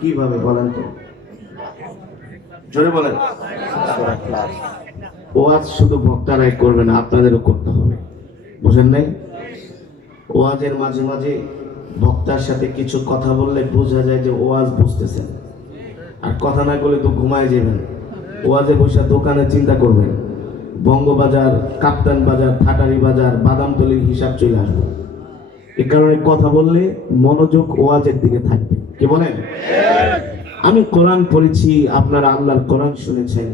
কিভাবে বলেন তো, জোরে বলেন। ওয়াজ শুধু বক্তারাই করবে না, আপনাদেরও করতে হবে, বুঝেন নাই? ওয়াজের মাঝে মাঝে বক্তার সাথে কিছু কথা বললে বোঝা যায় যে ওয়াজ বুঝতেছেন, আর কথা না বলে তো ঘুমায় যাবেন। ওয়াজে বসে দোকানে চিন্তা করবেন, বঙ্গবাজার, কাপ্তান বাজার, থাটারি বাজার, বাদামতলির হিসাব চলে আসবে। এ কারণে কথা বললে মনোযোগ ওয়াজের দিকে থাকবে। কি বলেন? আমি কোরআন পড়েছি, আপনারা আল্লাহর কোরআন শুনেছেন।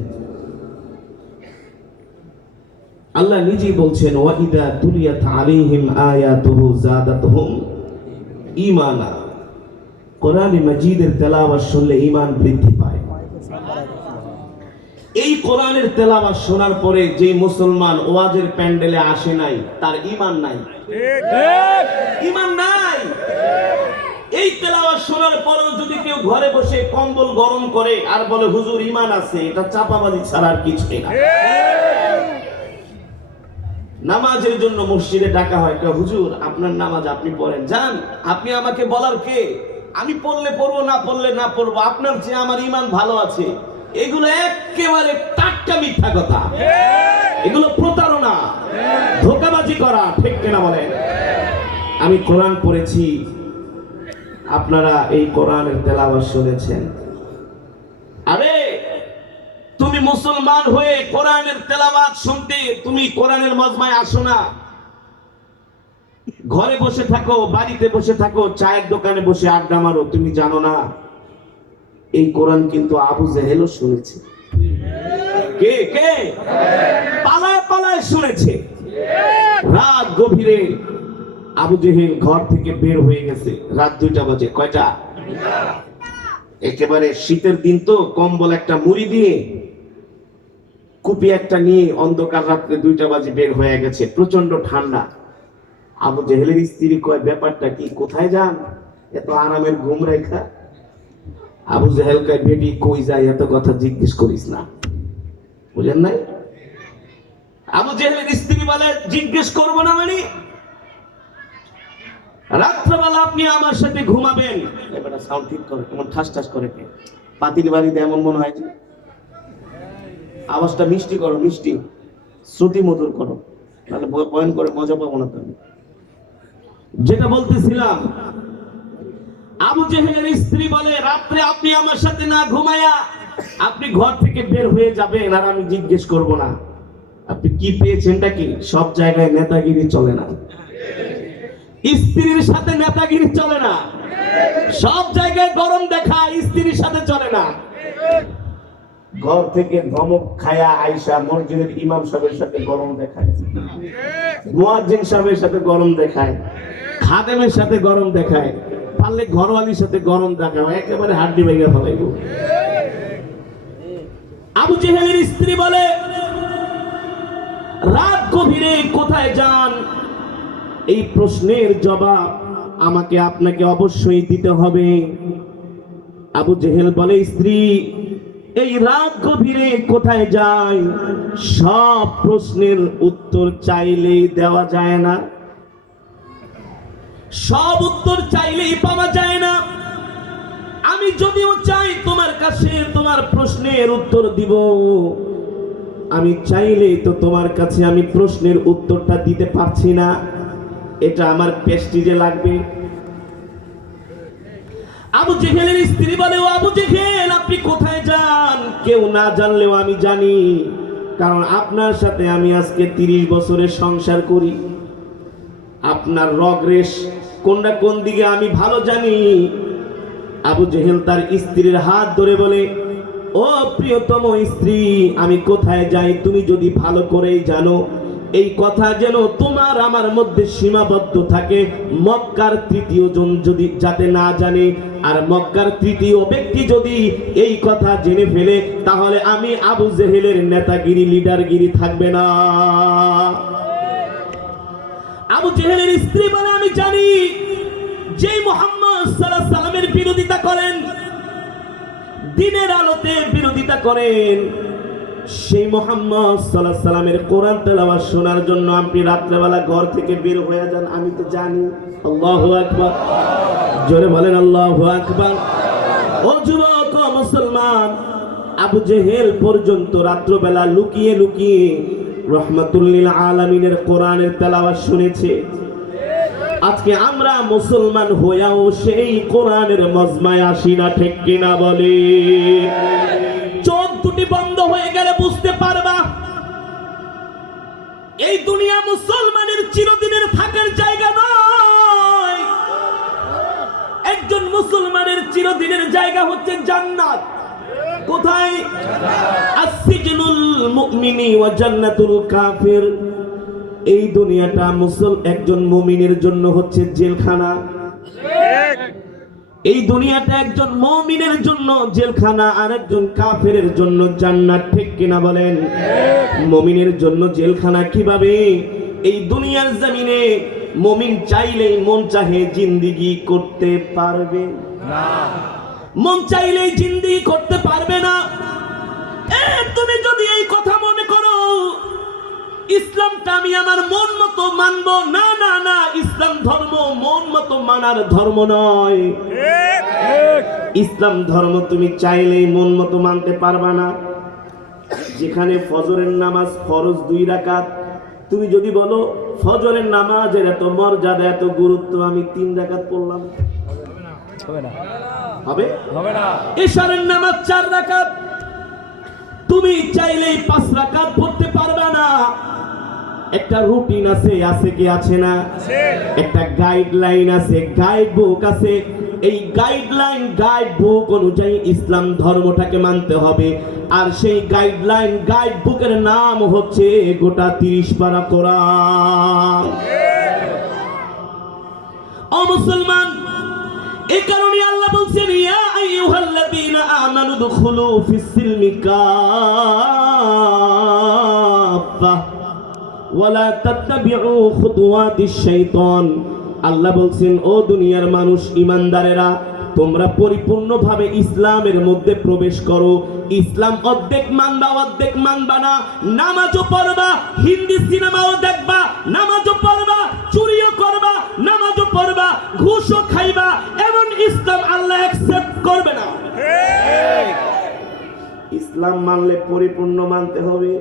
আল্লাহ নিজেই বলছেন, ওয়াইদা তুলিয়াত আলাইহিম আয়াতুহু যাদাতুহুম ঈমানা। কোরআনে মাজিদের তেলাওয়াত শুনলে ঈমান বৃদ্ধি পায়। এই কোরআনের তেলাওয়াত শোনার পরে যে মুসলমান ওয়াজের প্যান্ডেলে আসে নাই, তার ঈমান নাই। ঈমান নাই। এই তেলাওয়াত শোনার পরেও যদি কেউ ঘরে বসে কম্বল গরম করে আর বলে হুজুর ঈমান আছে, এটা চাপাবাজি ছাড়া আর কিছুই না। নামাজের জন্য মসজিদে ডাকা হয়, হুজুর আপনার নামাজ আপনি পড়েন, যান, আপনি আমাকে বলার কে? আমি পড়লে পড়বো, না পড়লে না পড়বো, আপনার চেয়ে আমার ঈমান ভালো আছে। এগুলো একেবারে টাটকা মিথ্যা কথা, এগুলো প্রতারণা, ধোঁকাবাজি করা, ঠিক কিনা বলেন? আমি কোরআন পড়েছি, আপনারা এই কোরআনের তেলাওয়াত শুনেছেন। আরে তুমি মুসলমান হয়ে কোরআনের তেলাওয়াত শুনতে তুমি কোরআনের মজমায় আসো না? ঘরে বসে থাকো, বাড়িতে বসে থাকো, চায়ের দোকানে বসে আড্ডা মারো, তুমি জানো না এই কোরআন কিন্তু আবু জেহেলও শুনেছে। কে কে? পালায় পালায় শুনেছে। রাত গভীরে আবু জেহেল ঘর থেকে বের হয়ে গেছে, রাত 2টা বাজে। কয়টা? একেবারে শীতের দিন তো, কম্বল একটা মুড়ি দিয়ে, কুপি একটা নিয়ে অন্ধকার রাত্রে 2টা বাজে বের হয়ে গেছে, প্রচন্ড ঠান্ডা। আবু জেহেলের স্ত্রী কয়, ব্যাপারটা কি, কোথায় যান এত আরামের ঘুম রেখা? আবু জেহেল কয়, বেটি কই যায়, এত কথা জিজ্ঞেস করিস না। বুঝেন নাই? আবু জেহেলের স্ত্রী বলে, জিজ্ঞেস করবো না মানে? রাত্রবেলা আপনি আমার সাথে ঘুমাবেন। এবার সাউন্ড ঠিক করে, তোমার ঠাস ঠাস করে কে? পাতিল বাড়িতে এমন মনে হয় যে, আওয়াজটা মিষ্টি করো, মিষ্টি, শ্রুতি মধুর করো, তাহলে বয়ান করে মজা পাবো না। তুমি যেটা বলতেছিলাম, আবু জেহেলের স্ত্রী বলে, রাত্রে আপনি আমার সাথে না ঘুমায়া আপনি ঘর থেকে বের হয়ে যাবেন, আর আমি জিজ্ঞেস করব না আপনি কি পেয়েছেনটা কি। সব জায়গায় নেতাগিরি চলে না, স্ত্রীর সাথে নেতাগিরি চলে না। সব জায়গায় গরম দেখা স্ত্রীর সাথে চলে না। ঘর থেকে ধমক খায়া আয়েশা মসজিদের ইমাম সাহেবের সাথে গরম দেখায়, মুয়াজ্জিন সাহেবের সাথে গরম দেখায়, খাদেমের সাথে গরম দেখায়, পারলে ঘরওয়ালির সাথে গরম দেখায়, একেবারে হাড্ডি ভেঙে ফেলাইব। আবু জেহেলের স্ত্রী বলে, রাত গভীরে কোথায় যান? এই প্রশ্নের জবাব আমাকে আপনাকে অবশ্যই দিতে হবে। আবু জেহেল বলে, স্ত্রী এই রাত গভীরে কোথায় যায়? সব প্রশ্নের উত্তর চাইলেই দেওয়া যায় না, সব উত্তর চাইলেই পাওয়া যায় না। আমি যদিও চাই তোমার কাছে তোমার প্রশ্নের উত্তর দিব, আমি চাইলেই তো তোমার কাছে আমি প্রশ্নের উত্তরটা দিতে পারছি না, এটা আমার প্রেস্টিজে লাগবে। আবু জেহেলের স্ত্রী বলে, ও আবু জেহেল আপনি কোথায় যান? কেউ না জানলেও আমি জানি, কারণ আপনার সাথে আমি আজকে 30 বছরের সংসার করি। আপনার রগ রেশ কোনটা কোন দিকে আমি ভালো জানি। আবু জেহেল তার স্ত্রীর হাত ধরে বলে, ও প্রিয়তম স্ত্রী, আমি কোথায় যাই তুমি যদি ভালো করেই জানো, এই কথা যেন তোমার আমার মধ্যে সীমাবদ্ধ থাকে। মক্কার তৃতীয় জন যদি যাতে না জানে, আর মক্কার তৃতীয় ব্যক্তি যদি এই কথা জেনে ফেলে, তাহলে আমি আবু জেহেলের নেতাগিরি, লিডারগিরি থাকবে না। আবু জেহেলের স্ত্রী বলে, আমি জানি যে মুহাম্মদ সাল্লাল্লাহু আলাইহি সাল্লামের বিরোধিতা করেন, দ্বীনের আলোতে বিরোধিতা করেন, সেই মুহাম্মদ সাল্লাল্লাহু আলাইহি সাল্লামের কোরআন তেলাওয়াত শোনার জন্য আপনি রাত্রেবেলা ঘর থেকে বের হয়ে যান, আমি তো জানি। আল্লাহু আকবার, জোরে বলেন আল্লাহু আকবার। ও যুবক, ও মুসলমান, আবু জেহেল পর্যন্ত রাত্রবেলা লুকিয়ে লুকিয়ে রহমাতুল লিল আলামিনের কোরআনের তেলাওয়াত শুনেছে। আজকে আমরা মুসলমান হইয়াও সেই কোরআনের মজমায় আসি না, ঠিক কিনা বলে? চোখ দুটি বন্ধ হয়ে গেলে বুঝতে পারবা এই দুনিয়া মুসলমানের চিরদিনের থাকার জায়গা নয়। একজন মুসলমানের চিরদিনের জায়গা হচ্ছে জান্নাত। কোথায়? আসসিজনুল মুমিনি ওয়া জান্নাতুল কাফির। এই দুনিয়াটা একজন মুমিনের জন্য হচ্ছে জেলখানা। এই দুনিয়াটা একজন মুমিনের জন্য জেলখানা, আর একজন কাফেরের জন্য জান্নাত, ঠিক কিনা বলেন? মুমিনের জন্য জেলখানা কিভাবে? এই দুনিয়ার জমিনে মুমিন চাইলেই মন চাহে জিন্দেগি করতে পারবে না, মন চাইলেই জিন্দেগি করতে পারবে না। তুমি যদি এই কথা মনে করো ইসলামটা আমি আমার মন মতো মানবো, না না না, ইসলাম ধর্ম মন মতো মানার ধর্ম নয়। ইসলাম ধর্ম তুমি চাইলেই মন মতো মানতে পারবা না। যেখানে ফজরের নামাজ ফরজ 2 রাকাত, তুমি যদি বলো ফজরের নামাজের এত মর্যাদা, এত গুরুত্ব, আমি 3 রাকাত পড়লাম, হবে? হবে না। ইশারের নামাজ 4 রাকাত, তুমি চাইলেই 5 রাকাত পড়তে পারবে না। একটা রুটিন আছে, আছে কি আছে না? একটা গাইডলাইন আছে, গাইড বুক আছে। এই গাইডলাইন, গাইড বুক অনুযায়ী ইসলাম ধর্মটাকে মানতে হবে। আর সেই গাইডলাইন, গাইড বুকের নাম হচ্ছে গোটা 30 পারা কোরআন। ও মুসলমান, এই কারণে আল্লাহ বলছেন ইয়া আইয়ুহাল্লাযীনা আমানু দুখুলু ফিস-সিলমি কাফা ওয়ালা তাত্তাবিউ খুতুওয়াতিশ শাইতান। আল্লাহ বলছেন ও দুনিয়ার মানুষ, ঈমানদারেরা, তোমরা পরিপূর্ণভাবে ইসলামের মধ্যে প্রবেশ করো। ইসলাম অর্ধেক মানবা, অর্ধেক মানবা না। নামাজও পড়বা, হিন্দি সিনেমাও দেখবা, নামাজও পড়বা, চুরিও করবা, নামাজও পড়বা, ঘুষও খাইবা, এমন ইসলাম আল্লাহ অ্যাকসেপ্ট করবে না। ইসলাম মানলে পরিপূর্ণ মানতে হবে,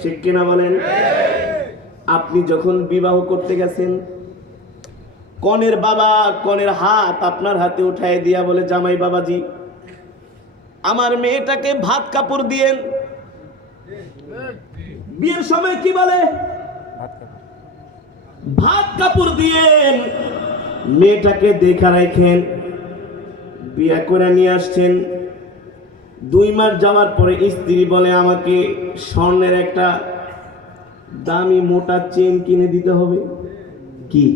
ঠিক কিনা বলেন? আপনি যখন বিবাহ করতে গেছেন, কনের বাবা কনের হাত আপনার হাতে উঠায় দিয়া বলে, জামাই বাবাজি আমার মেয়েটাকে ভাত কাপড় দিয়েন। বিয়ের সময় কি বলে? ভাত কাপড় দিয়েন। মেয়েটাকে দেখা রাখেন, বিয়ে করে নিয়ে আসছেন। 2 মাস যাওয়ার পরে স্ত্রী বলে আমাকে স্বর্ণের একটা দামি মোটা চেন কিনে দিতে হবে। কি?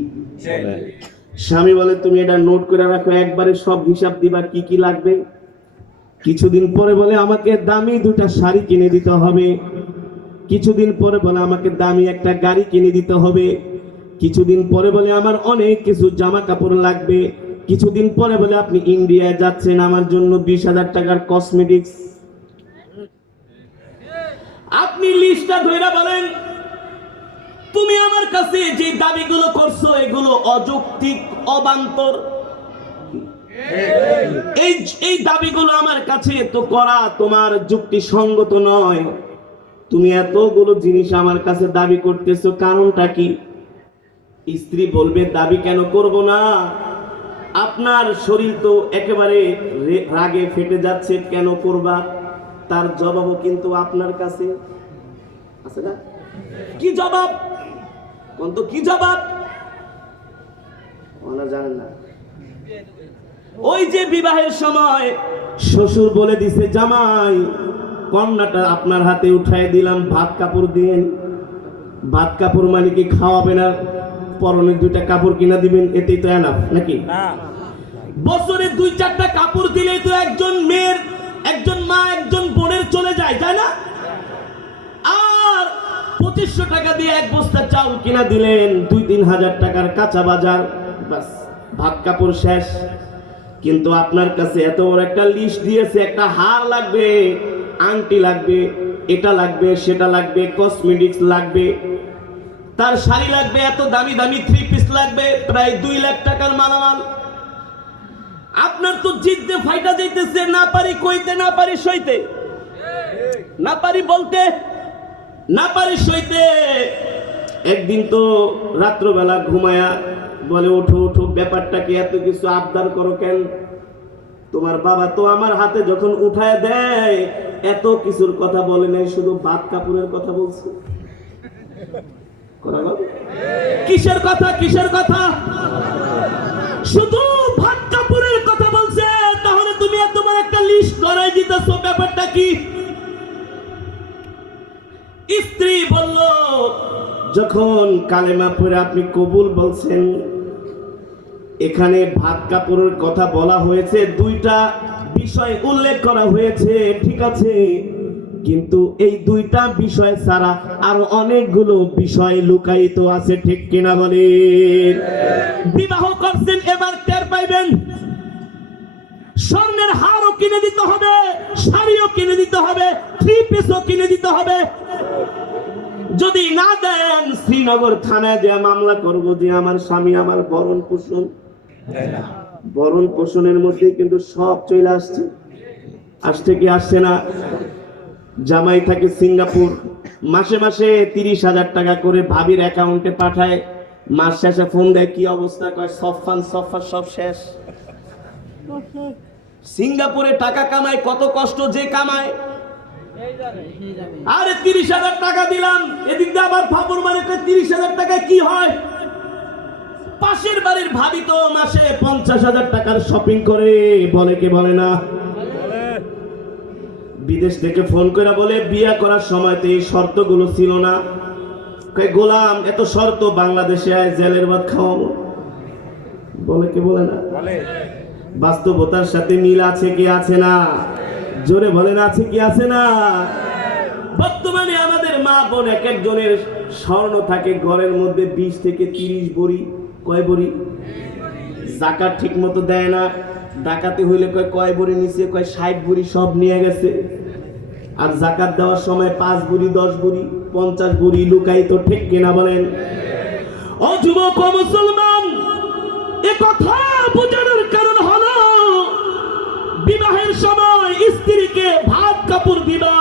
স্বামী বলে তুমি এটা নোট করে রাখো, একবারে সব হিসাব দিবা কি কি লাগবে। কিছুদিন পরে বলে আমাকে দামি 2টা শাড়ি কিনে দিতে হবে। কিছুদিন পরে বলে আমাকে দামি একটা গাড়ি কিনে দিতে হবে। কিছুদিন পরে বলে আমার অনেক কিছু জামা কাপড় লাগবে। কিছুদিন পরে বলে আপনি ইন্ডিয়ায় যাচ্ছেন, আমার জন্য 20,000 টাকার কসমেটিক্স। আপনি লিস্টটা ধরে বলেন তুমি আমার কাছে যে দাবিগুলো করছো এগুলো অযৌক্তিক, অবান্তর। এই দাবিগুলো আমার কাছে তো করা তোমার যুক্তিসঙ্গত নয়। তুমি এতগুলো জিনিস আমার কাছে দাবি করতেছো, কারণটা কি? স্ত্রী বলবে দাবি কেন করব না, আপনার শরীর তো একেবারে রাগে ফেটে যাচ্ছে, কেন করবা? তার জবাবও কিন্তু আপনার কাছে আছে না? কি জবাব? কোন তো কি জবাব? ওনা জানেন না। ওই যে বিবাহের সময় শ্বশুর বলে দিছে জামাই কন্যাটা আপনার হাতে উঠায় দিলাম, ভাত কাপড় দিয়েন। ভাত কাপড় মানে কি খাওয়াবে না, পরনের 2টা কাপড় কিনা দিবেন, এতেই তো এনাফ নাকি? বছরে 2-4টা কাপড় দিলে তো একজন মেয়ের, একজন মা, একজন বোনের চলে যায়, তাই না? আর 2500 টাকা দিয়ে 1 বস্তা চাউল কিনা দিলেন, 2-3 হাজার টাকার কাঁচা বাজার, বাস ভাত কাপড় শেষ। কিন্তু আপনার কাছে এত বড় একটা লিস্ট দিয়েছে, একটা হার লাগবে, আংটি লাগবে, এটা লাগবে, সেটা লাগবে, কসমেটিক্স লাগবে, তার শাড়ি লাগবে, এত দামি দামি 3 পিস লাগবে, প্রায় 2 লাখ টাকার মালামাল। আপনার তো জিদ্দে ফাইটা যাইতেছে, না পারি কইতে, না পারি সইতে, না পারি বলতে, না পারি সইতে। একদিন তো রাত্রবেলা ঘুমায়া বলে, ওঠো ওঠো, ব্যাপারটা কি, এত কিছু আবদার করো কেন? তোমার বাবা তো আমার হাতে যখন উঠায় দেয় এত কিছুর কথা বলে নাই, শুধু ভাত কাপড়ের কথা বলছে। কিসের কথা, কিসের কথা? শুধু ভাত কাপড়ের কথা বলছে। তাহলে তুমি এত বড় একটা লিস্ট করাই দিতেছো, ব্যাপারটা কি? স্ত্রী বলল, যখন কালেমা পড়ে আপনি কবুল বলছেন, এখানে ভাত কাপড়ের কথা বলা হয়েছে, 2টা বিষয় উল্লেখ করা হয়েছে, ঠিক আছে, কিন্তু এই 2টা বিষয় ছাড়া আরো অনেকগুলো বিষয় লুকায়িত আছে, ঠিক কিনা বলেন? বিবাহ করছেন, এবার টের পাইবেন। স্বর্ণের হারও কিনে দিতে হবে, শাড়িও কিনে দিতে হবে, 3 পিসও কিনে দিতে হবে। যদি না দেন, শ্রীনগর থানায় যে মামলা করব যে আমার স্বামী আমার ভরণ পোষণ, ভরণ পোষণের মধ্যে কিন্তু সব চলে আসছে। আসছে কি আসছে না? জামাই থাকে সিঙ্গাপুর, মাসে মাসে 30,000 টাকা করে ভাবির অ্যাকাউন্টে পাঠায়। মাস শেষে ফোন দেয়, কি অবস্থা? কয় সফান সফা সব শেষ। সিঙ্গাপুরে টাকা কামায়, কত কষ্ট যে কামায়। আরে 30,000 টাকা দিলাম, এদিক দিয়ে আবার ফাপড় মারে, 30,000 টাকায় কি হয়? পাশের বাড়ির ভাবি তো মাসে 50,000 টাকার শপিং করে, বলে কে বলে না? বিদেশ থেকে ফোন করে বলে, বিয়ে করার সময় তো এই শর্তগুলো ছিল না। কয় গোলাম, এত শর্ত বাংলাদেশে আয় জেলের ভাত খাওয়াবো, বলে কে বলে না? বাস্তবতার সাথে মিল আছে কি আছে না? জোরে বলেন, আছে কি আছে না? বর্তমানে আমাদের মা বোন এক একজনের স্বর্ণ থাকে ঘরের মধ্যে 20 থেকে 30 ভরি। কয় ভরি? যাকাত ঠিক মতো দেয় না। ডাকাতি হইলে কয় ভরি নিচে, কয় 60 ভরি সব নিয়ে গেছে। আর যাকাত দেওয়ার সময় 5 ভরি, 10 ভরি, 50 ভরি লুকায়িত, ঠিক কিনা বলেন? ও যুবক, ও মুসলমান, এ কথা বোঝানোর কারণ হলো, বিবাহের সময় স্ত্রীকে ভাত কাপড় দিবা,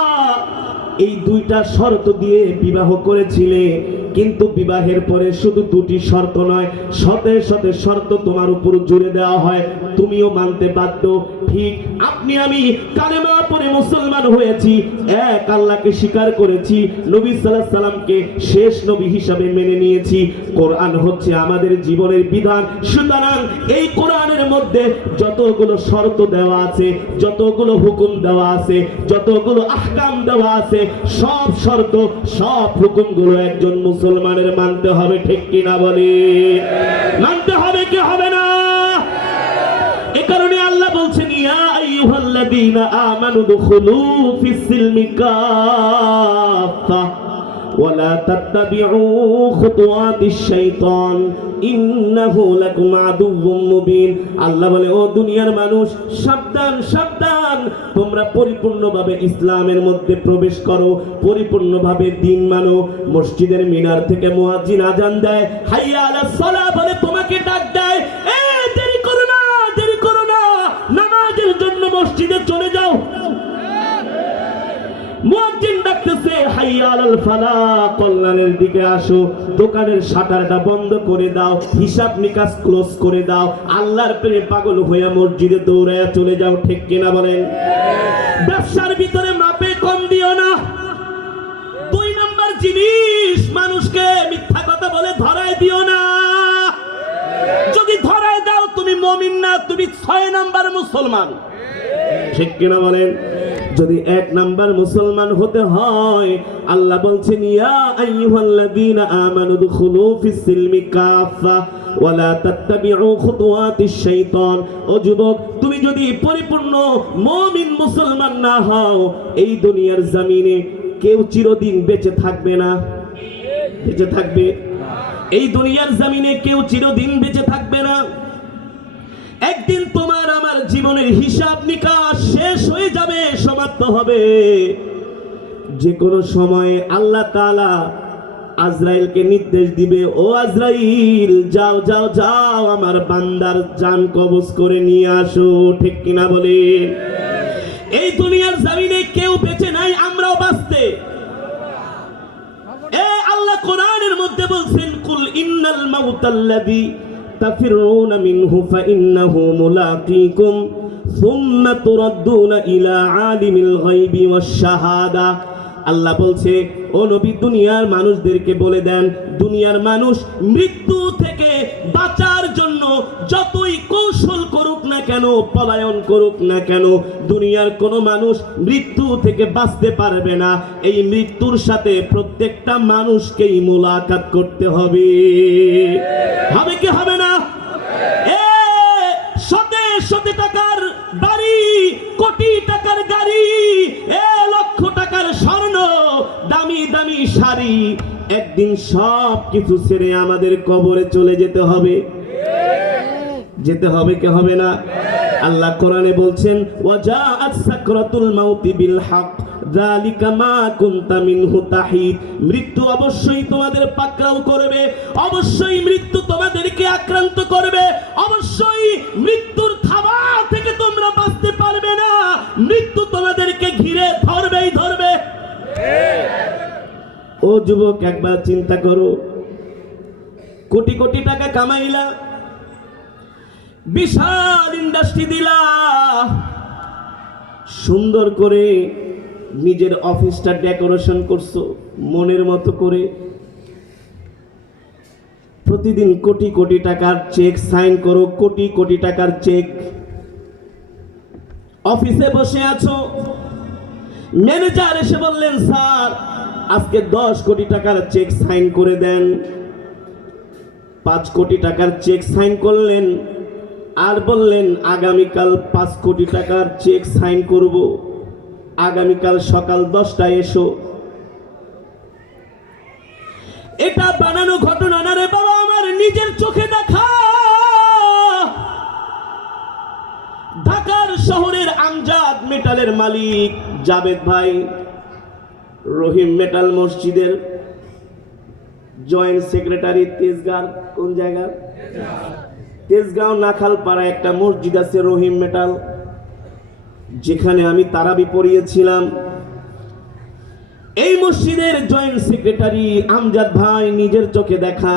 এই 2টা শর্ত দিয়ে বিবাহ করেছিলে, কিন্তু বিবাহের পরে শুধু 2টি শর্ত নয়, শতে শতে শর্ত তোমার উপর জুড়ে দেওয়া হয়, তুমিও মানতে বাধ্য। ঠিক আপনি আমি কালেমা পড়ে মুসলমান হয়েছি, এক আল্লাহকে স্বীকার করেছি, নবী সাল্লাল্লাহু আলাইহি সাল্লামকে শেষ নবী হিসাবে মেনে নিয়েছি, কোরআন হচ্ছে আমাদের জীবনের বিধান। সুতরাং এই কোরআনের মধ্যে যতগুলো শর্ত দেওয়া আছে, যতগুলো হুকুম দেওয়া আছে, যতগুলো আহকাম দেওয়া আছে, সব শর্ত, সব হুকুমগুলো একজন মুসলমানের মানতে হবে, ঠিক কিনা বলে? মানতে হবে কি হবে না? এ কারণে আল্লাহ বলছেন, ইয়া আইয়ুহাল্লাযীনা আমানু দুখুলু ফিস সিলমি কাফা ওয়া লা তাত্তাবিউ খুতুওয়াতিশ শাইতান ইন্নাহু লাকুম আদুউম মুবিন। আল্লাহ বলে, ও দুনিয়ার মানুষ, সাবধান সাবধান, তোমরা পরিপূর্ণভাবে ইসলামের মধ্যে প্রবেশ করো, পরিপূর্ণভাবে দ্বীন মানো। মসজিদের মিনার থেকে মুয়াজ্জিন আযান দেয়, হাইয়া আলাস সালাহ বলে তোমাকে ডাক দেয়, এ দেরি করো না, দেরি করো না, নামাজের জন্য মসজিদে চলে যাও। মুয়াজ্জিন ডাকতেছে, হাইয়া আলাল ফালাহ, কল্যাণের দিকে আসো, দোকানের শাটারটা বন্ধ করে দাও, হিসাব নিকাশ ক্লোজ করে দাও, আল্লাহর প্রেমে পাগল হয়ে মসজিদে দৌড়ায়া চলে যাও, ঠিক কিনা বলেন? ব্যবসার ভিতরে মাপে কম দিও না। 2 নাম্বার জিনিস, মানুষকে মিথ্যা কথা বলে ধরায় দিও না। যদি ধরায় দাও, তুমি মুমিন না, তুমি 6 নাম্বার মুসলমান, ঠিক কিনা বলেন? যদি 1 নাম্বার মুসলমান হতে হয়, আল্লাহ বলছেন, ইয়া আইয়ুহাল্লাযীনা আমানু দুখুলু ফিস সিলমি কাফা ওয়া লা তাত্তাবিউ খুতুওয়াতিশ শাইতান। ও যুবক, তুমি যদি পরিপূর্ণ মুমিন মুসলমান না হও, এই দুনিয়ার জমিনে কেউ চিরদিন বেঁচে থাকবে না। বেঁচে থাকবে? এই দুনিয়ার জমিনে কেউ চিরদিন বেঁচে থাকবে না। একদিন তোমার আমার জীবনের হিসাব নিকাশ শেষ হয়ে যাবে, সমাপ্ত হবে। যে কোনো সময়ে আল্লাহ তাআলা আজরাইলকে নির্দেশ দিবে, ও আজরাইল যাও যাও যাও আমার বান্দার জান কবজ করে নিয়ে আসো। ঠিক কিনা বলেন? এই দুনিয়ার জমিনে কেউ বেঁচে নাই, আমরাও বাঁচতে। আল্লাহ কোরআনের মধ্যে বলছেন, কুল ইন্নাল মাউতাল্লাযী তাফিরুনা মিনহু ফাইন্নাহু মুলাকীকুম সুম্মা তুরাদ্দুনা ইলা আলিমিল গায়বি ওয়াশ শাহাদা। আল্লাহ বলছে, ও নবী দুনিয়ার মানুষদেরকে বলে দেন, দুনিয়ার মানুষ মৃত্যু থেকে বাঁচার জন্য যতই কৌশল করুক না কেন, পলায়ন করুক না কেন, দুনিয়ার কোনো মানুষ মৃত্যু থেকে বাঁচতে পারবে না। এই মৃত্যুর সাথে প্রত্যেকটা মানুষকেই মোলাকাত করতে হবে। হবে কি হবে না? শতে শতে টাকার বাড়ি, কোটি টাকার গাড়ি, লক্ষ টাকার স্বর্ণ, দামি দামি শাড়ি, একদিন সব কিছু ছেড়ে আমাদের কবরে চলে যেতে হবে। যেতে হবে কি হবে না? আল্লাহ কোরআনে বলছেন, ওয়াজাআত সাকরাতুল মাউতি বিল হক যালিকা মা কুনতা মিনহু তাহিদ। মৃত্যু অবশ্যই তোমাদের পাকড়াও করবে, অবশ্যই মৃত্যু তোমাদেরকে আক্রান্ত করবে, অবশ্যই মৃত্যুর থাবা থেকে তোমরা বাঁচতে পারবে না। মৃত্যু তোমাদেরকে ঘিরে ধরবেই ধরবে। ও যুবক, একবার চিন্তা করো, কোটি কোটি টাকা কামাইলা, বিশাল ইন্ডাস্ট্রি দিলা, সুন্দর করে নিজের অফিসটা ডেকোরেশন করছো মনের মতো করে, প্রতিদিন কোটি কোটি টাকার চেক সাইন করো, কোটি কোটি টাকার চেক। অফিসে বসে আছো, ম্যানেজার এসে বললেন, স্যার আজকে 10 কোটি টাকার চেক সাইন করে দেন। 5 কোটি টাকার চেক সাইন করলেন, আর বললেন আগামীকাল 5 কোটি টাকার চেক সাইন করব, আগামীকাল সকাল 10টায় এসো। এটা বানানো ঘটনা না রে বাবা, আমার নিজের চোখে দেখা। ঢাকার শহরের আমজাদ মেটালের মালিক জাবেদ ভাই, রহিম মেটাল মসজিদের জয়েন্ট সেক্রেটারি, তেজগাঁও, কোন জায়গা? তেজগাঁও নাখালপাড়া একটা মসজিদ আছে রহিম মেটাল, যেখানে আমি তারাবি পড়িয়েছিলাম। এই মসজিদের জয়েন্ট সেক্রেটারি আমজাদ ভাই নিজের চোখে দেখা,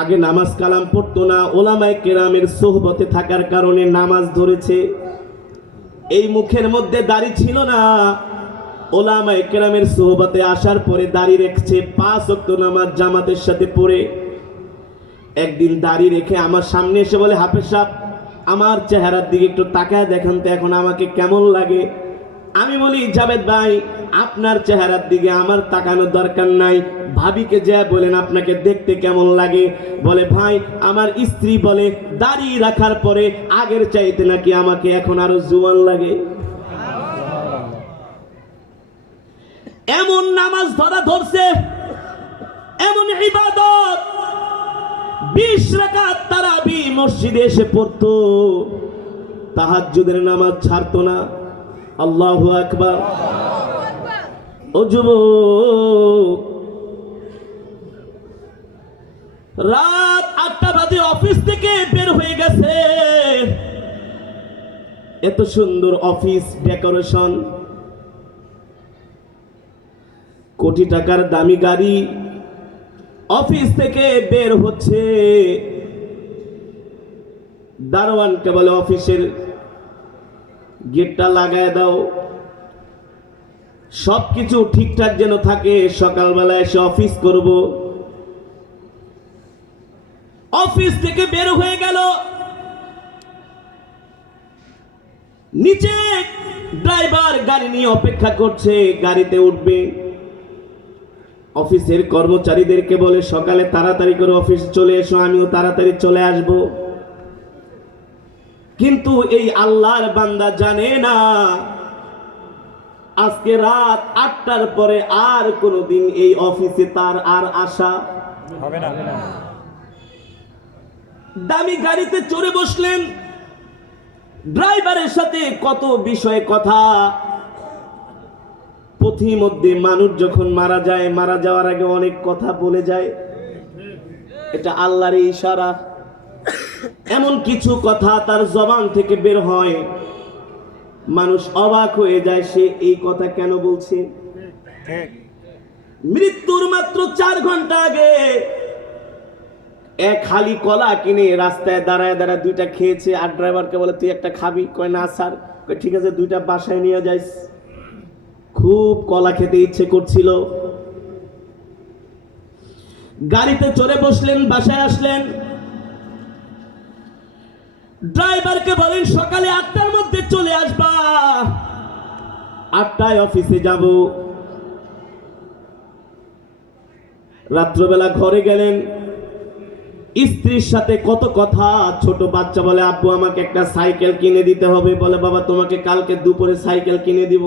আগে নামাজ কালাম পড়তো না, ওলামায়ে কেরামের সোহবতে থাকার কারণে নামাজ ধরেছে। এই মুখের মধ্যে দাড়ি ছিল না, ওলামায়ে কেরামের সোহবতে আসার পরে দাড়ি রেখেছে, 5 ওয়াক্ত নামাজ জামাতের সাথে পড়ে। একদিন দাড়ি রেখে আমার সামনে এসে বলে, হাফেজ সাহেব আমার চেহারার দিকে একটু তাকায় দেখেন তো এখন আমাকে কেমন লাগে। আমি বলি, জাবেদ ভাই আপনার চেহারার দিকে আমার তাকানোর দরকার নাই, ভাবিকে যা বলেন আপনাকে দেখতে কেমন লাগে। বলে, ভাই আমার স্ত্রী বলে দাড়ি রাখার পরে আগের চাইতে নাকি আমাকে এখন আরো জোয়ান লাগে। এমন নামাজ ধরছে, এমন ইবাদত, 20 রাকাত তারাবি মসজিদে এসে পড়তো, তাহাজ্জুদের নামাজ ছাড়তো না। আল্লাহু আকবার। ও যুবক, রাত 8টা বাজে অফিস থেকে বের হয়ে গেছে, এত সুন্দর অফিস ডেকোরেশন, কোটি টাকার দামি গাড়ি, অফিস থেকে বের হচ্ছে, দারোয়ানকে বলে অফিসের গেটটা লাগায় দাও, সবকিছু ঠিকঠাক যেন থাকে, সকালবেলা এসে অফিস করব। অফিস থেকে বের হয়ে গেল, নিচে ড্রাইভার গাড়ি নিয়ে অপেক্ষা করছে, গাড়িতে উঠবে। অফিসের কর্মচারীদেরকে বলে সকালে তাড়াতাড়ি করে অফিস চলে এসো, আমিও তাড়াতাড়ি চলে আসব। কিন্তু এই আল্লাহর বান্দা জানে না আজকে রাত 8টার পরে আর কোনোদিন এই অফিসে তার আর আসা হবে না। দামি গাড়িতে চড়ে বসলেন, ড্রাইভারের সাথে কত বিষয়ে কথা, পথিমধ্যে মানুষ যখন মারা যায়, মারা যাওয়ার আগে অনেক কথা বলে যায়, এটা আল্লাহর ইশারা। এমন কিছু কথা তার জবান থেকে বের হয়, মানুষ অবাক হয়ে যায়, সে এই কথা কেন বলছে। মৃত্যুর মাত্র 4 ঘন্টা আগে এক হালি কলা কিনে রাস্তায় দাঁড়ায় দাঁড়ায় 2টা খেয়েছে, আর ড্রাইভারকে বলে তুই একটা খাবি? কয় না স্যার। কয় ঠিক আছে, 2টা বাসায় নিয়ে যাইস। খুব কলা খেতে ইচ্ছে করছিল, গাড়িতে চড়ে বসলেন, বাসায় আসলেন, ড্রাইভারকে বলেন সকালে 8টার মধ্যে চলে আসবা, 8টায় অফিসে যাব। রাত্রবেলা ঘরে গেলেন, স্ত্রীর সাথে কত কথা। ছোট বাচ্চা বলে আব্বু আমাকে একটা সাইকেল কিনে দিতে হবে। বলে বাবা তোমাকে কালকে দুপুরে সাইকেল কিনে দিব।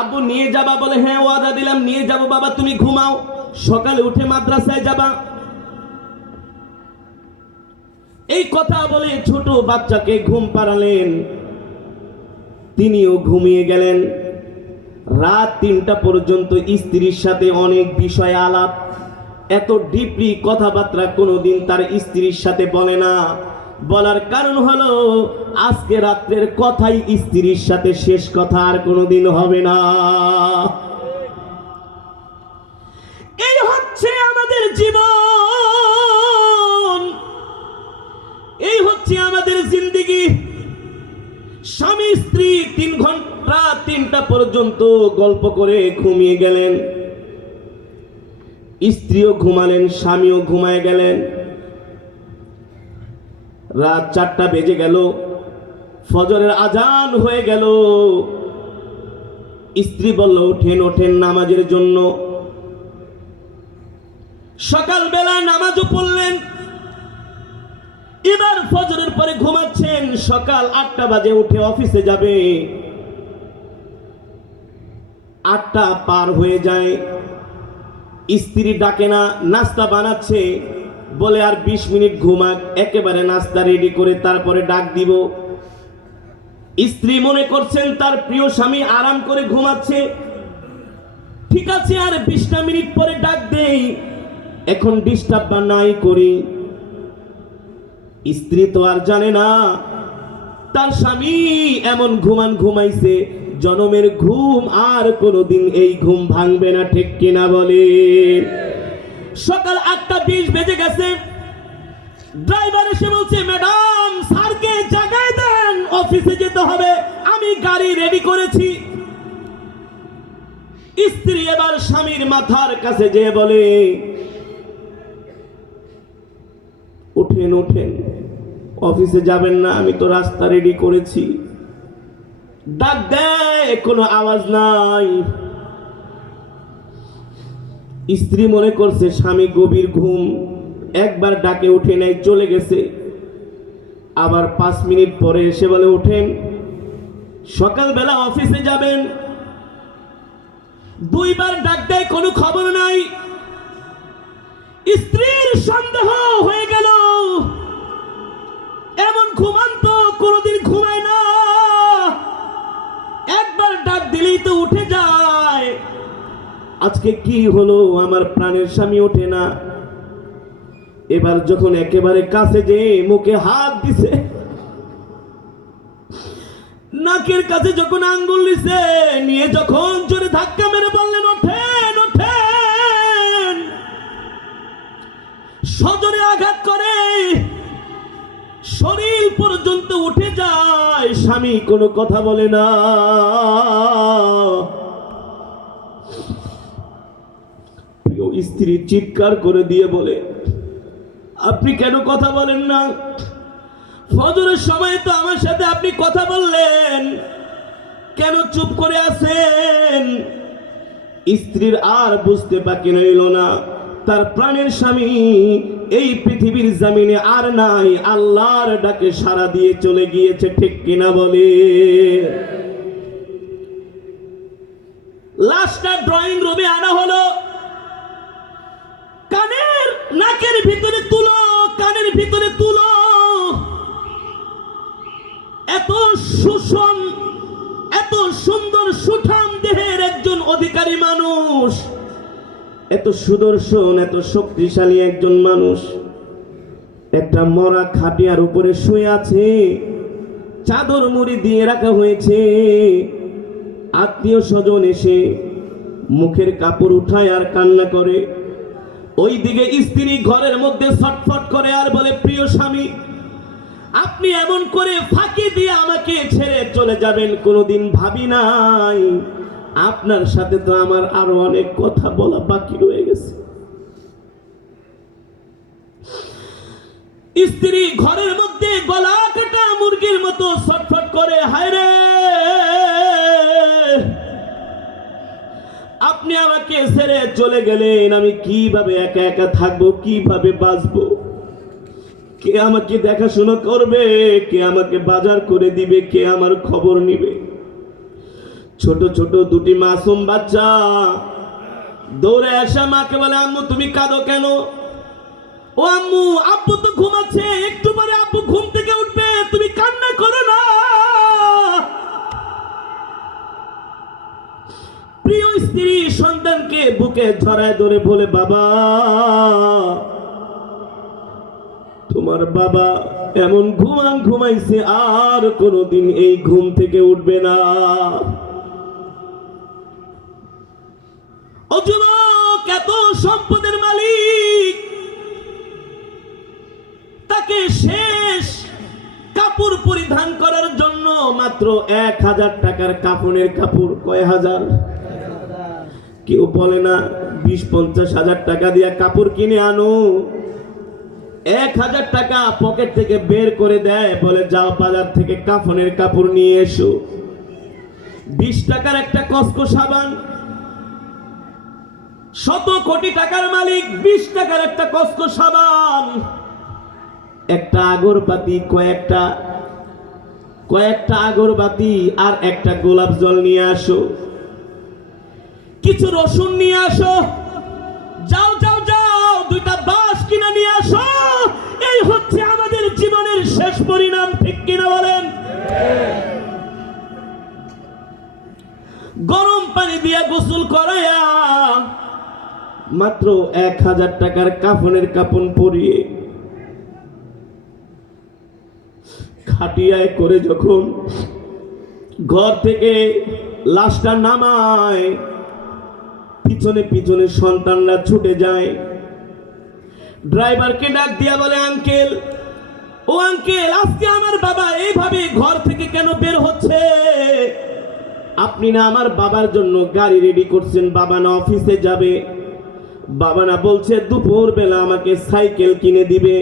আব্বু নিয়ে যাবা? বলে হ্যাঁ ওয়াদা দিলাম নিয়ে যাব। বাবা তুমি ঘুমাও, সকালে উঠে মাদ্রাসায় যাবা। এই কথা বলে ছোট বাচ্চাকে ঘুম পাড়ালেন, তিনিও ঘুমিয়ে গেলেন। রাত 3টা পর্যন্ত স্ত্রীর সাথে অনেক বিষয় আলাপ। এত ডিপলি কথাবার্তা কোনোদিন তার স্ত্রীর সাথে বলে না। বলার কারণ হলো আজকে রাত্রের কথাই স্ত্রীর সাথে শেষ কথা, আর কোনোদিন হবে না। এই হচ্ছে আমাদের জীবন, এই হচ্ছে আমাদের জিন্দেগি। স্বামী স্ত্রী 3 ঘন্টা 3টা পর্যন্ত গল্প করে ঘুমিয়ে গেলেন, স্ত্রীও ঘুমালেন, স্বামীও ঘুমায় গেলেন। রাত 4টা বেজে গেল, ফজরের আজান হয়ে গেল। স্ত্রী বলল ওঠেন ওঠেন নামাজের জন্য। সকালবেলা নামাজও পড়লেন, এবার ফজরের পরে ঘুমাচ্ছেন। সকাল 8টা বাজে উঠে অফিসে যাবে। 8টা পার হয়ে যায়, স্ত্রী ডাকে না, নাস্তা বানাচ্ছে। বলে আর 20 মিনিট ঘুমাক, একেবারে নাস্তা রেডি করে তারপরে ডাক দিব। স্ত্রী মনে করছেন তার প্রিয় স্বামী আরাম করে ঘুমাচ্ছে, ঠিক আছে আর 20টা মিনিট পরে ডাক দেই, এখন ডিস্টার্ব বা নাই করি। স্ত্রী তো আর জানে না তার স্বামী এমন ঘুমাইছে, জনমের ঘুম আর কোনোদিন এই ঘুম ভাঙবে না, ঠিক কিনা বলে। সকাল 8:20 বেজে গেছে, ড্রাইভার এসে বলছে ম্যাডাম স্যারকে জাগায় দেন, অফিসে যেতে হবে, আমি গাড়ি রেডি করেছি। স্ত্রী এবার স্বামীর মাথার কাছে যেয়ে বলে ওঠেন ওঠেন, অফিসে যাবেন না? আমি তো রাস্তা রেডি করেছি। ডাক দেয়, কোনো আওয়াজ নাই। স্ত্রী মনে করছে স্বামী গভীর ঘুম, একবার ডাকে উঠে নেয়, চলে গেছে। আবার 5 মিনিট পরে এসে বলে ওঠেন, সকালবেলা অফিসে যাবেন। 2 বার ডাক দেয়, কোনো খবর নাই। স্ত্রীর সন্দেহ হয়ে গেল, এমন ঘুমান্ত কোনোদিন ঘুমায় না, একবার ডাক দিলেই তো উঠে যায়। আজকে কি হলো, আমার প্রাণের স্বামী ওঠে না। এবার যখন একেবারে কাছে যে মুখে হাত দিছে, নাকের কাছে যখন আঙ্গুল দিছে, নিয়ে যখন জোরে ধাক্কা মেরে বললেন ওঠেন ওঠেন, সজোরে আঘাত করে শরীর পর্যন্ত উঠে যায়। স্বামী কোনো কথা বলে না। স্ত্রী চিৎকার করে দিয়ে বলে আপনি কেন কথা বলেন না? ফজরের সময় তো আমার সাথে আপনি কথা বললেন, কেন চুপ করে আছেন? স্ত্রীর আর বুঝতে বাকি রইল না, তার প্রাণের স্বামী এই পৃথিবীর জমিনে আর নাই, আল্লাহর ডাকে সাড়া দিয়ে চলে গিয়েছে, ঠিক কিনা বলে। লাশটা ড্রয়িং রুমে আনা হলো, কানের নাকের ভিতরে তুলো, কানের ভিতরে তুলো। এত সুষম, এত সুন্দর সুঠাম দেহের একজন মানুষ, এত সুদর্শন, এত শক্তিশালী একজন মানুষ একটা মরা খাটিয়ার উপরে শুয়ে আছে, চাদর মুড়ি দিয়ে রাখা হয়েছে। আত্মীয় স্বজন এসে মুখের কাপড় উঠায় আর কান্না করে। ওইদিকে স্ত্রী ঘরের মধ্যে ছটফট করে আর বলে, প্রিয় স্বামী, আপনি এমন করে ফাঁকি দিয়ে আমাকে ছেড়ে চলে যাবেন কোনোদিন ভাবি নাই। আপনার সাথে তো আমার আরো অনেক কথা বলা বাকি রয়ে গেছে। স্ত্রী ঘরের মধ্যে গলা কাটা মুরগির মতো ছটফট করে, হায় রে, আপনি আমাকে ছেড়ে চলে গেলেন, আমি কিভাবে একা একা থাকবো, কিভাবে বাঁচবো? কে আমাকে দেখাশোনা করবে? কে আমাকে বাজার করে দিবে? কে আমার খবর নিবে? ছোট ছোট দুটি মাসুম বাচ্চা দৌড়ে আসা মাকে বলে, আম্মু তুমি কাঁদো কেন? ও আম্মু, আব্বু তো ঘুমাচ্ছে, একটু পরে আব্বু ঘুম থেকে উঠবে, তুমি কান্না করো না। প্রিয় স্ত্রী সন্তানকে বুকে জড়ায় ধরে বলে, বাবা, তোমার বাবা এমন ঘুমাইছে, আর কোনোদিন এই ঘুম থেকে উঠবে না। ও যুবক, এত সম্পদের মালিক, তাকে শেষ কাপড় পরিধান করার জন্য মাত্র 1000 টাকার কাফনের কাপড়। কয় হাজার? কেউ বলে না 20-50 হাজার টাকা দিয়ে কাপড় কিনে আনো। 1000 টাকা পকেট থেকে বের করে দেয়, বলে যাও বাজার থেকে কাফনের কাপড় নিয়ে এসো। 20 টাকার একটা কসকো সাবান, 100 কোটি টাকার মালিক, 20 টাকার একটা কসকো সাবান, একটা আগরবাতি, কয়েকটা আগরবাতি আর একটা গোলাপ জল নিয়ে আসো, কিছু রসুন নিয়ে আসো, যাও যাও যাও 2টা বাঁশ কিনে নিয়ে আসো। এই হচ্ছে আমাদের জীবনের শেষ পরিণাম, ঠিক কিনা বলেন? গরম পানি দিয়ে গোসল করায়া মাত্র 1000 টাকার কাফনের কাপন পরিয়ে খাটিয়ায় করে যখন ঘর থেকে লাশটা নামায়, পিছনে পিছনে সন্তানরা ছুটে যায়। ড্রাইভারকে ডাক দিয়া বলে, আঙ্কেল, ও আঙ্কেল, আজকে আমার বাবা এইভাবে ঘর থেকে কেন বের হচ্ছে? আপনি না আমার বাবার জন্য গাড়ি রেডি করছেন, বাবা না অফিসে যাবে, বাবা না বলছে দুপুর বেলা আমাকে সাইকেল কিনে দিবে।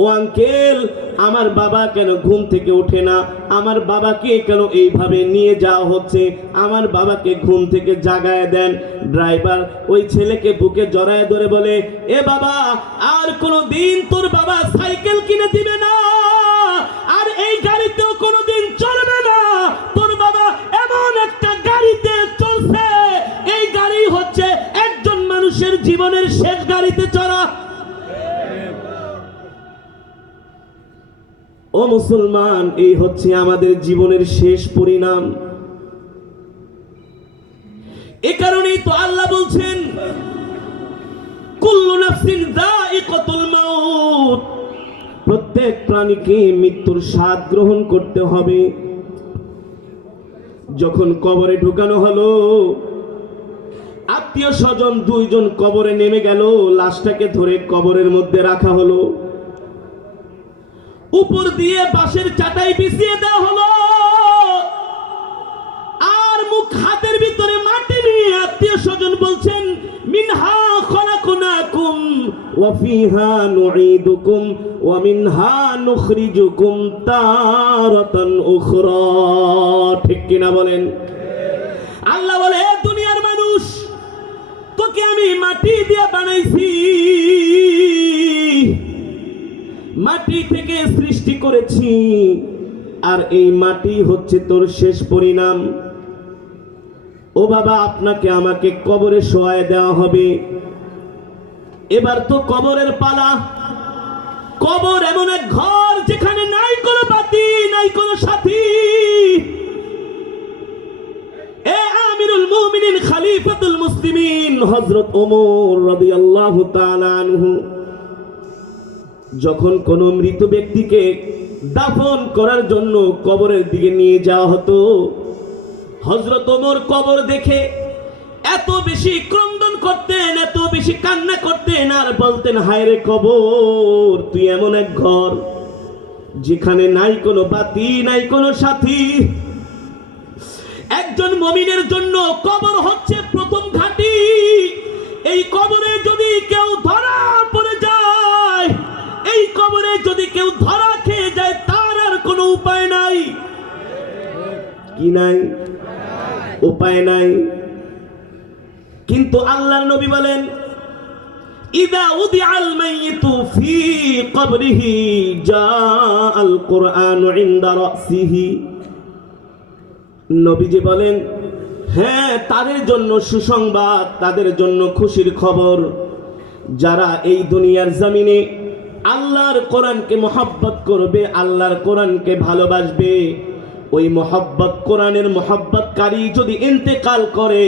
ও আঙ্কেল, আমার বাবা কেন ঘুম থেকে ওঠে না? আমার বাবাকে কেন এইভাবে নিয়ে যাওয়া হচ্ছে? আমার বাবাকে ঘুম থেকে জাগায় দেন। ড্রাইভার ওই ছেলেকে বুকে জড়ায় ধরে বলে, এ বাবা, আর কোনোদিন তোর বাবা সাইকেল কিনে দিবে না, আর এই গাড়িতেও কোনোদিন চলবে না। তোর বাবা এমন একটা গাড়িতে চলছে, এই গাড়ি হচ্ছে একজন মানুষের জীবনের শেষ গাড়িতে চড়া। ও মুসলমান, এই হচ্ছে আমাদের জীবনের শেষ পরিণাম। এ কারণেই তো আল্লাহ বলছেন, কুল্লু নাফসিন যায়িকাতুল মাউত, প্রত্যেক প্রাণীকে মৃত্যুর স্বাদ গ্রহণ করতে হবে। যখন কবরে ঢুকানো হলো, আত্মীয় স্বজন 2 জন কবরে নেমে গেল, লাশটাকে ধরে কবরের মধ্যে রাখা হলো, উপর দিয়ে বাঁশের চাটাই বিছিয়ে দেওয়া হলো, আর মুখ হাতের ভিতরে মাটি নিয়ে আত্মীয় স্বজন বলছেন, মিনহা খলাকনাকুম ওয়া ফিহা নুঈদুকুম ওয়া মিনহা নুখরিজুকুম তারাতান উখরা। ঠিক কিনা বলেন? আল্লাহ বলে, হে দুনিয়ার মানুষ, তোকে আমি মাটি দিয়ে বানাইছি, মাটি থেকে সৃষ্টি করেছি, আর এই মাটি হচ্ছে তোর শেষ পরিণাম। ও বাবা, আপনাকে আমাকে কবরে শোয়ায় দেওয়া হবে। এবার তো কবরের পালা। কবর এমন এক ঘর যেখানে নাই কোনো বাতি, নাই কোনো সাথী। এ আমিরুল মুমিনিন, খলিফাতুল মুসলিমিন হযরত ওমর রাদিয়াল্লাহু তাআলা আনহু যখন কোন মৃত ব্যক্তিকে দাফন করার জন্য কবরের দিকে নিয়ে যাওয়া হতো, হযরত ওমর কবর দেখে এত বেশি ক্রন্দন করতেন, এত বেশি কান্না করতেন, আর বলতেন, হায় রে কবর, তুই এমন এক ঘর যেখানে নাই কোনো বাতি, নাই কোনো সাথী। একজন মুমিনের জন্য কবর হচ্ছে প্রথম ঘাঁটি। এই কবরে যদি কেউ ধরা পড়ে যায়, এই কবরে যদি কেউ ধরা খেয়ে যায়, তার আর কোনো উপায় নাই। কি নাই? উপায় নাই। কিন্তু আল্লাহর নবী বলেন, ইদা উদিআল মাইয়িতু ফি কবরিহি জাআল কুরআনু ইনদা রাসিহি। নবীজি বলেন, হ্যাঁ, তাদের জন্য সুসংবাদ, তাদের জন্য খুশির খবর, যারা এই দুনিয়ার জমিনে আল্লাহর কোরআনকে মহব্বত করবে, আল্লাহর কোরআনকে ভালোবাসবে। ওই মহব্বত, কোরআনের মহব্বতকারী যদি ইন্তেকাল করে,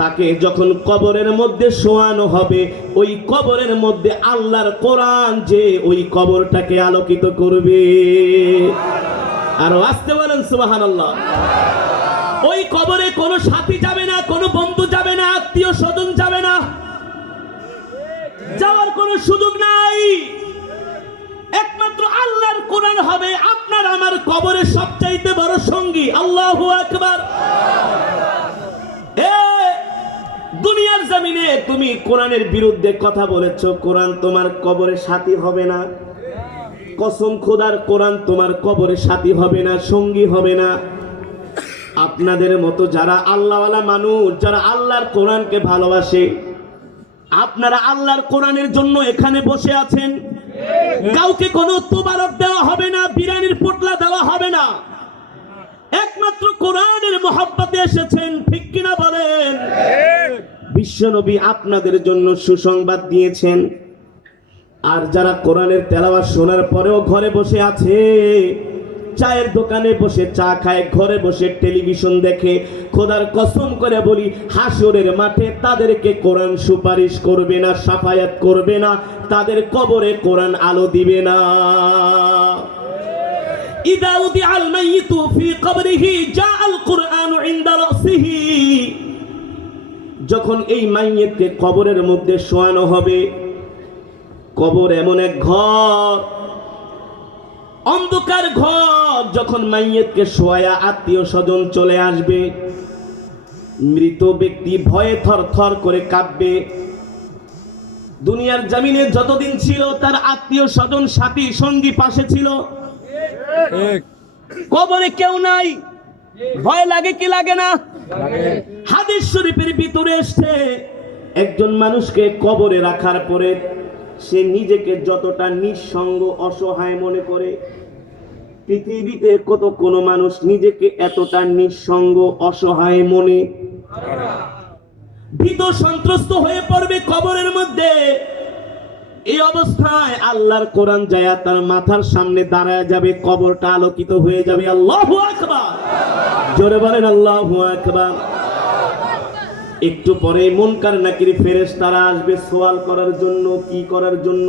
তাকে যখন কবরের মধ্যে শোয়ানো হবে, ওই কবরের মধ্যে আল্লাহর কোরআন যে ওই কবরটাকে আলোকিত করবে। আর আসতে বলেন সুবহানাল্লাহ। ওই কবরে কোনো সাথী যাবে না, কোনো বন্ধু যাবে না, আত্মীয় স্বজন যাবে না, যাওয়ার কোনো সুযোগ নাই। একমাত্র আল্লাহর কোরআন হবে আপনার আমার কবরের সবচাইতে বড় সঙ্গী। আল্লাহু আকবার। দুনিয়ার জমিনে তুমি কোরআনের বিরুদ্ধে কথা বলেছো, কোরআন তোমার কবরের সাথী হবে না। কসম খোদার, কোরআন তোমার কবরের সাথী হবে না, সঙ্গী হবে না। আপনাদের মতো যারা আল্লাহওয়ালা মানুষ, যারা আল্লাহর কোরআনকে ভালোবাসে, আপনারা আল্লাহর কোরআনের জন্য এখানে বসে আছেন। কাউকে কোনো তোবারক দেওয়া হবে না, বিরিয়ানির পোটলা দেওয়া হবে না। একমাত্র কোরআনের মহব্বতে এসেছেন, ঠিক কিনা বলেন? বিশ্বনবী আপনাদের জন্য সুসংবাদ দিয়েছেন। আর যারা কোরআনের তেলাওয়াত শোনার পরেও ঘরে বসে আছে, চায়ের দোকানে বসে চা খায়, ঘরে বসে টেলিভিশন দেখে, খোদার কসম করে বলি, হাসরের মাঠে তাদেরকে কোরআন সুপারিশ করবে না, শাফায়াত করবে না, তাদের কবরে কোরআন আলো দিবে না। ইদা উদিআল মাইয়িতু ফি কবরিহি জাআল কুরআনু ইনদা রাসিহি। যখন এই মাইয়িতকে কবরের মধ্যে শোয়ানো হবে, কবর এমন এক ঘর, অন্ধকার ঘর। যখন মাইয়িতকে শোয়া আত্মীয় স্বজন চলে আসবে, মৃত ব্যক্তি ভয়ে থরথর করে কাঁপবে। দুনিয়ার জমিনে যতদিন ছিল, তার আত্মীয় স্বজন, সাথী, সঙ্গী পাশে ছিল। কবরে কেউ নাই, ভয় লাগে কি লাগে না? হাদিস শরীফের ভিতরে এসেছে, একজন মানুষকে কবরে রাখার পরে সে নিজেকে যতটা নিঃসঙ্গ, অসহায় মনে করে, পৃথিবীতে কত কোনো মানুষ নিজেকে এতটা নিঃসঙ্গ, অসহায় মনে, ভীত সন্ত্রস্ত হয়ে পড়বে কবরের মধ্যে। এই অবস্থায় আল্লাহর কোরআন যায় তার মাথার সামনে দাঁড়ায় যাবে, কবরটা আলোকিত হয়ে যাবে। আল্লাহু আকবার। জোরে বলেন আল্লাহু আকবার। একটু পরে মুনকার নাকির ফেরেশতারা আসবে সওয়াল করার জন্য। কি করার জন্য?